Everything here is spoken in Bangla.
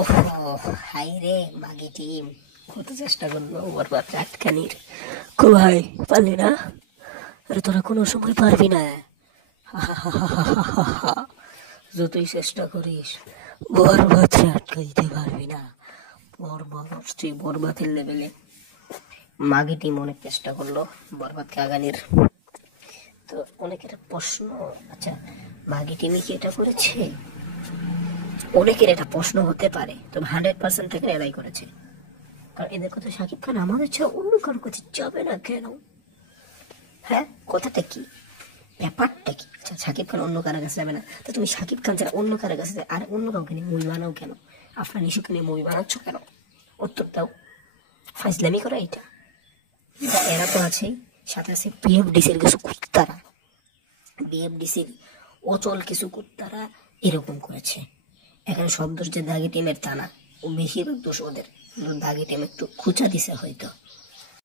ওহ, হাই রে মাগি টিম, কত চেষ্টা করলো বরবাদ আটকানির। ভাই পারলি না? আরে তোরা কোনো সময় পারবি না। যতই চেষ্টা করিস বরবাদকে আটকাইতে পারবি না। বরবাদ তুই বরবাদের লেভেলে। মাগি টিম অনেক চেষ্টা করলো বরবাদকে আগানির। তো অনেকের প্রশ্ন, আচ্ছা মাগি টিমই কি এটা করেছে? অনেকের এটা প্রশ্ন হতে পারে, তবে 100% থেকে এরাই করেছে। কারণ এদের কথা শাকিব খান আমাদের ছাড়া অন্য কারো কাছে যাবে না কেন? হ্যাঁ, কথাটা কি, ব্যাপারটা কি? আচ্ছা শাকিব খান অন্য কারো কাছে যাবে না, তো তুমি শাকিব খান ছাড়া অন্য কারো কাছে আর অন্য কাউকে নিয়ে মুভি বানাও কেন? আপনার নিশুকে নিয়ে মুভি বানাচ্ছ কেন? উত্তর দাও। ফাইজলামি করা এটা। এরা তো আছেই, সাথে আছে বিএফডিসির কিছু কুত্তারা, বিএফডিসির অচল কিছু কুত্তারা এরকম করেছে। এখানে সব দোষ যে দাগি টিমের তা না, ও বেশিরভাগ দোষ ওদের। কিন্তু দাগি টিম একটু খুঁচা দিছে হয়তো।